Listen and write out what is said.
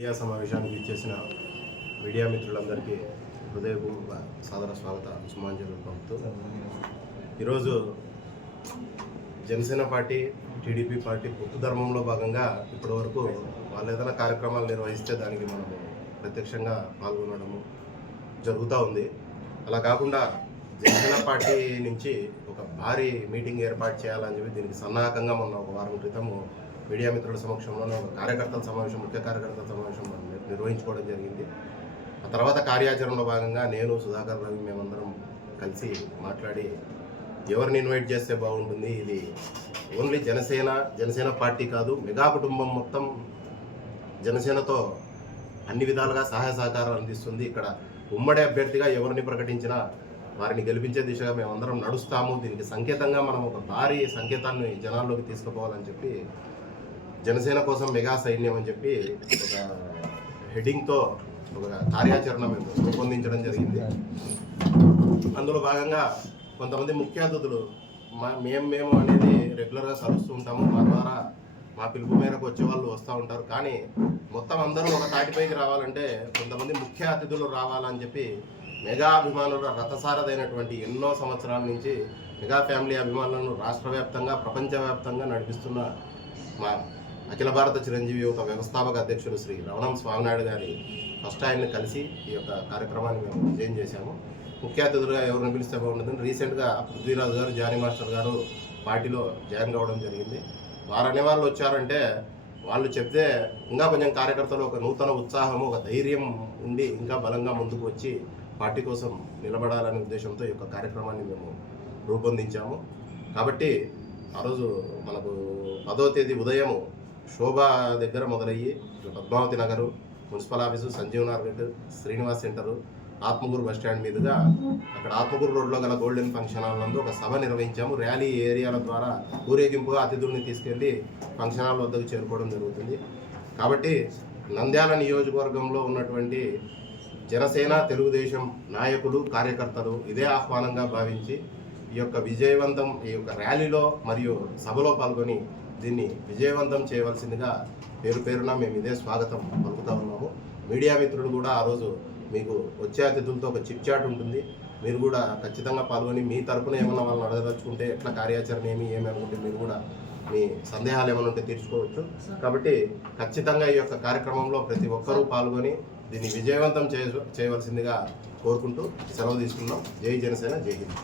Media సమావేశానికి ఇచ్చేసిన media మిత్రులందరికీ హృదయపూర్వక సాదర స్వాగత సుమాంజలు పంపుతూ ఈరోజు జనసేన పార్టీ టీడీపీ పార్టీ పొత్తు ధర్మంలో భాగంగా ఇప్పటివరకు వాళ్ళు ఏదైనా కార్యక్రమాలు నిర్వహిస్తే దానికి మనము ప్రత్యక్షంగా పాల్గొనడము జరుగుతూ ఉంది. అలా కాకుండా జనసేన పార్టీ నుంచి ఒక భారీ మీటింగ్ ఏర్పాటు చేయాలని చెప్పి దీనికి సన్నాహకంగా మొన్న ఒక వారం క్రితము మీడియా మిత్రుల సమక్షంలోనే ఒక కార్యకర్తల సమావేశం, ముఖ్య కార్యకర్తల సమావేశం నిర్వహించుకోవడం జరిగింది. ఆ తర్వాత కార్యాచరణలో భాగంగా నేను, సుధాకర్, రవి మేమందరం కలిసి మాట్లాడి ఎవరిని ఇన్వైట్ చేస్తే బాగుంటుంది, ఇది ఓన్లీ జనసేన పార్టీ కాదు, మెగా కుటుంబం మొత్తం జనసేనతో అన్ని విధాలుగా సహాయ సహకారాలు అందిస్తుంది. ఇక్కడ ఉమ్మడి అభ్యర్థిగా ఎవరిని ప్రకటించినా వారిని గెలిపించే దిశగా మేమందరం నడుస్తాము. దీనికి సంకేతంగా మనం ఒక భారీ సంకేతాన్ని జనాల్లోకి తీసుకుపోవాలని చెప్పి జనసేన కోసం మెగా సైన్యం అని చెప్పి ఒక హెడ్డింగ్తో ఒక కార్యాచరణ మేము రూపొందించడం జరిగింది. అందులో భాగంగా కొంతమంది ముఖ్య అతిథులు మేము అనేది రెగ్యులర్గా కలుస్తూ ఉంటాము. మా ద్వారా మా పిలుపు మేరకు వచ్చే వాళ్ళు వస్తూ ఉంటారు. కానీ మొత్తం అందరూ ఒక తాటిపైకి రావాలంటే కొంతమంది ముఖ్య అతిథులు రావాలని చెప్పి మెగా అభిమానుల రథసారథైనటువంటి ఎన్నో సంవత్సరాల నుంచి మెగా ఫ్యామిలీ అభిమానులను రాష్ట్ర వ్యాప్తంగా, ప్రపంచవ్యాప్తంగా నడిపిస్తున్న మా అఖిల భారత చిరంజీవి యువత వ్యవస్థాపక అధ్యక్షులు శ్రీ రవణం స్వామినాయుడు గారి ఫస్ట్ ఆయన్ని కలిసి ఈ యొక్క కార్యక్రమాన్ని మేము విజయం చేశాము. ముఖ్య అతిథులుగా ఎవరిని పిలిస్తే బాగుంటుందని రీసెంట్గా పృథ్వీరాజు గారు, జానీ మాస్టర్ గారు పార్టీలో జాయిన్ కావడం జరిగింది. వారు అనేవాళ్ళు వచ్చారంటే వాళ్ళు చెప్తే ఇంకా కొంచెం కార్యకర్తలు ఒక నూతన ఉత్సాహము, ఒక ధైర్యం ఉండి ఇంకా బలంగా ముందుకు వచ్చి పార్టీ కోసం నిలబడాలనే ఉద్దేశంతో ఈ యొక్క కార్యక్రమాన్ని మేము రూపొందించాము. కాబట్టి ఆ రోజు మనకు 10వ తేదీ ఉదయం శోభా దగ్గర మొదలయ్యి Padmavathi Nagar, municipal office, Sanjeev market, Srinivas centre, Atmakuru bus stand మీదుగా అక్కడ ఆత్మకూరు రోడ్లో గల గోల్డెన్ ఫంక్షన్ హాల్ నందు ఒక సభ నిర్వహించాము. ర్యాలీ ఏరియాల ద్వారా ఊరేగింపుగా అతిథుల్ని తీసుకెళ్లి ఫంక్షన్ హాల్ వద్దకు చేరుకోవడం జరుగుతుంది. కాబట్టి నంద్యాల నియోజకవర్గంలో ఉన్నటువంటి జనసేన, తెలుగుదేశం నాయకులు, కార్యకర్తలు ఇదే ఆహ్వానంగా భావించి ఈ యొక్క ర్యాలీలో మరియు సభలో పాల్గొని దీన్ని విజయవంతం చేయవలసిందిగా పేరున మేము ఇదే స్వాగతం పలుకుతూ ఉన్నాము. మీడియా మిత్రులు కూడా ఆ రోజు మీకు వచ్చే అతిథులతో ఒక చిట్ చాట్ ఉంటుంది. మీరు కూడా ఖచ్చితంగా పాల్గొని మీ తరపున ఏమన్నా వాళ్ళని అడగదలుచుకుంటే ఎట్లా కార్యాచరణ ఏమి అనుకుంటే మీరు కూడా మీ సందేహాలు ఏమైనా ఉంటే తీర్చుకోవచ్చు. కాబట్టి ఖచ్చితంగా ఈ యొక్క కార్యక్రమంలో ప్రతి ఒక్కరూ పాల్గొని దీన్ని విజయవంతం చేయవలసిందిగా కోరుకుంటూ సెలవు తీసుకున్నాం. జై జనసేన, జై హింద్.